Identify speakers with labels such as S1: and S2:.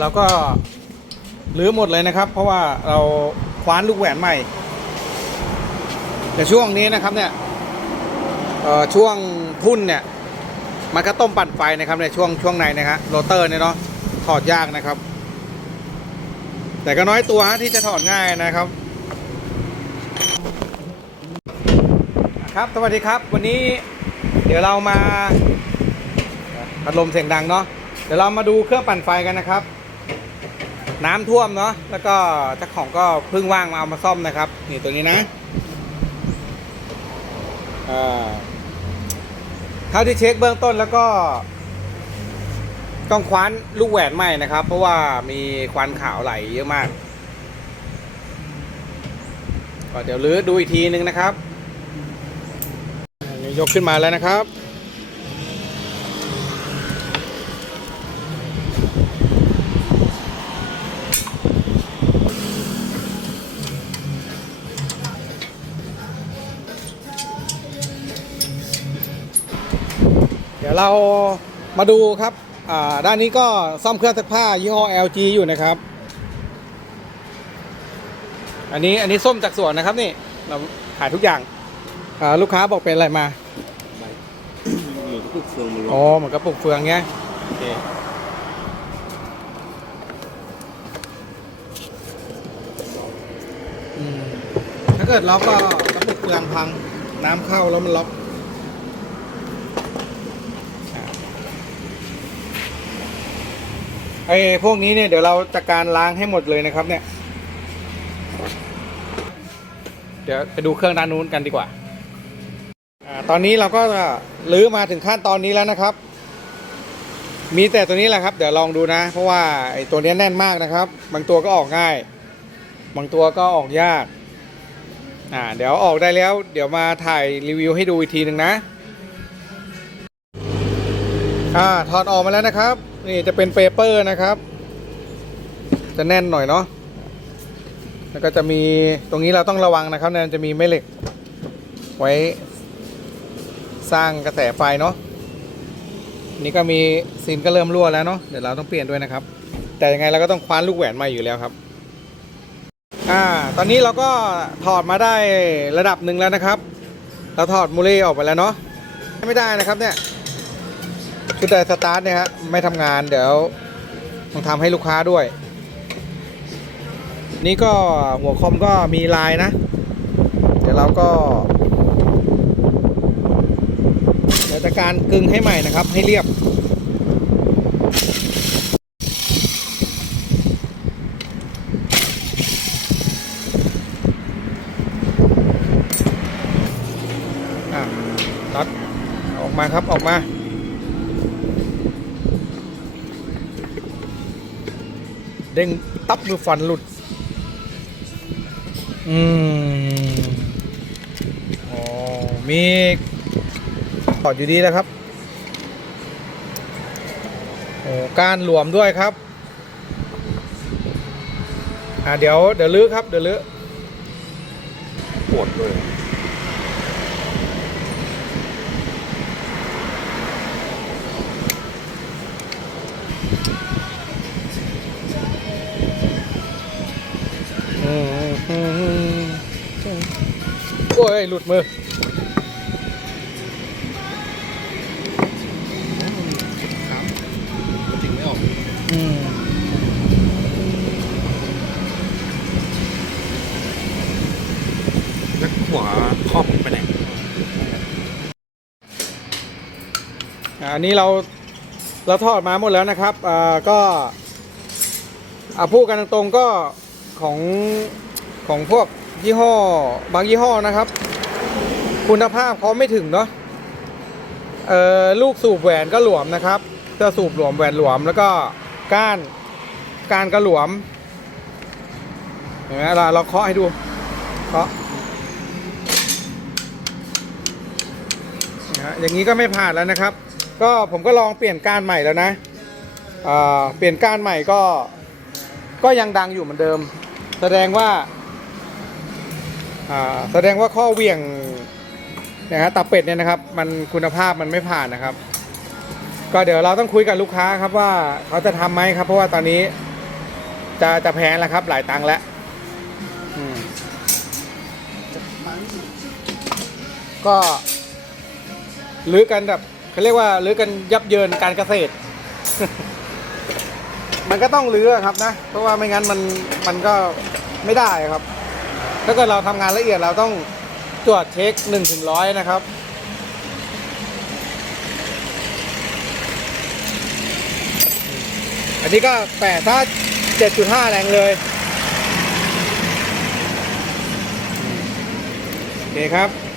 S1: เราก็รื้อหมดเลยนะครับ เพราะว่าเราคว้านลูกแหวนใหม่ แต่ช่วงนี้นะครับเนี่ยช่วงทุ่นเนี่ยมันก็ต้มปั่นไฟนะครับในช่วงช่วงในนะฮะโรเตอร์เนี่ยเนาะถอดยากนะครับ แต่ก็น้อยตัวฮะที่จะถอดง่ายนะครับ ครับสวัสดีครับ วันนี้เดี๋ยวเรามาพัดลมเสียงดังเนาะเดี๋ยวเรามาดูเครื่องปั่นไฟกันนะครับ น้ำท่วมเนาะแล้วก็เจ้าของก็เพิ่งว่างมาเอามาซ่อมนะครับ นี่ตัวนี้นะเท่าที่เช็คเบื้องต้นแล้วก็ ต้องคว้านลูกแหวนใหม่นะครับ เพราะว่ามีควันขาวไหลเยอะมากก็เดี๋ยวลื้อดูอีกทีนึงนะครับยกขึ้นมาแล้วนะครับ ดี๋ยวเรามาดูครับอ่าด้านนี้ก็ซ่อมเครื่องซักผ้ายี่ห้อ LG อยู่นะครับ อันนี้อันนี้ส้มจากสวนนะครับนี่เราขายทุกอย่างอ่าลูกค้าบอกเป็นอะไรมา
S2: เหมือนกับพวกเฟืองมันล
S1: อ๋อเหมือนกระปุกเฟืองเงี้ยโอเคอืมถ้าเกิดล็อกก็กระปุกเฟืองพังน้ำเข้าแล้วมันล็อกอะ ไอ้พวกนี้เนี่ยเดี๋ยวเราจัดการล้างให้หมดเลยนะครับ เนี่ย เดี๋ยวไปดูเครื่องด้านนู้นกันดีกว่าอ่า ตอนนี้เราก็ลื้อมาถึงขั้นตอนนี้แล้วนะครับ มีแต่ตัวนี้แหละครับ เดี๋ยวลองดูนะ เพราะว่าไอ้ตัวเนี้ยแน่นมากนะครับ บางตัวก็ออกง่าย บางตัวก็ออกยากอ่าเดี๋ยวออกได้แล้ว เดี๋ยวมาถ่ายรีวิวให้ดูอีกทีหนึ่งนะอ่าถอดออกมาแล้วนะครับ นี่จะเป็นเปเปอร์นะครับ จะแน่นหน่อยเนาะแล้วก็จะมีตรงนี้เราต้องระวังนะครับเนี่ยจะมีแม่เหล็ก ไว้สร้างกระแสไฟเนาะนี่ก็มีซีนก็เริ่มรั่วแล้วเนาะเดี๋ยวเราต้องเปลี่ยนด้วยนะครับ แต่ยังไงเราก็ต้องคว้านลูกแหวนม่อยู่แล้วครับอ่าตอนนี้เราก็ถอดมาได้ระดับหนึ่งแล้วนะครับ เราถอดมูเล่ออกไปแล้วเนาะไม่ได้นะครับเนี่ย ชุดไดสตาร์ทเนี่ยฮะไม่ทำงานเดี๋ยวต้องทำให้ลูกค้าด้วย นี่ก็หัวคอมก็มีลายนะ เดี๋ยวเราก็เดี๋ยวจะการกึงให้ใหม่นะครับ ให้เรียบ อะน็อตออกมาครับออกมา เด้งตับมือฟันหลุด อืมอ๋อมีถอดอยู่ดีแล้วครับโอ้การหลวมด้วยครับ อ่าเดี๋ยวเดี๋ยวลื้อครับ เดี๋ยวลื้อ
S2: ปวดด้วย
S1: โอ้ย หลุดมือ
S2: ครับจริงไม่ออก
S1: อืม
S2: แล้วหัวครอบไปไหน
S1: อ่าอันนี้เราเราทอดมาหมดแล้วนะครับอ่าก็อ่าพูดกันตรงๆก็ของของพวก ยี่ห้อ บางยี่ห้อนะครับ คุณภาพเขาไม่ถึงเนาะเอ่อลูกสูบแหวนก็หลวมนะครับเสื้อสูบหลวมแหวนหลวมแล้วก็ก้านก้านก็หลวมเห็นไหมเราเราเคาะให้ดูเคาะนะฮะอย่างนี้ก็ไม่ผ่านแล้วนะครับ ก็ผมก็ลองเปลี่ยนก้านใหม่แล้วนะเปลี่ยนก้านใหม่ก็ก็ยังดังอยู่เหมือนเดิม แสดงว่า แสดงว่าข้อเวียงนะฮะตับเป็ดเนี่ยนะครับ มันคุณภาพมันไม่ผ่านนะครับ ก็เดี๋ยวเราต้องคุยกับลูกค้าครับว่าเขาจะทำไหมครับ เพราะว่าตอนนี้จะจะแพงแล้วครับ หลายตังค์แล้วอืมก็รื้อกันแบบเขาเรียกว่ารื้อกันยับเยินการเกษตร มันก็ต้องรื้อครับนะ เพราะว่าไม่งั้นมันมันก็ไม่ได้ครับ ถ้าเกิดเราทำงานละเอียดเราต้องตรวจเช็คหนึ่งถึงร้อยนะครับ อันนี้ก็แปดถ้าเจ็ดจุดห้าแรงเลย โอเคครับ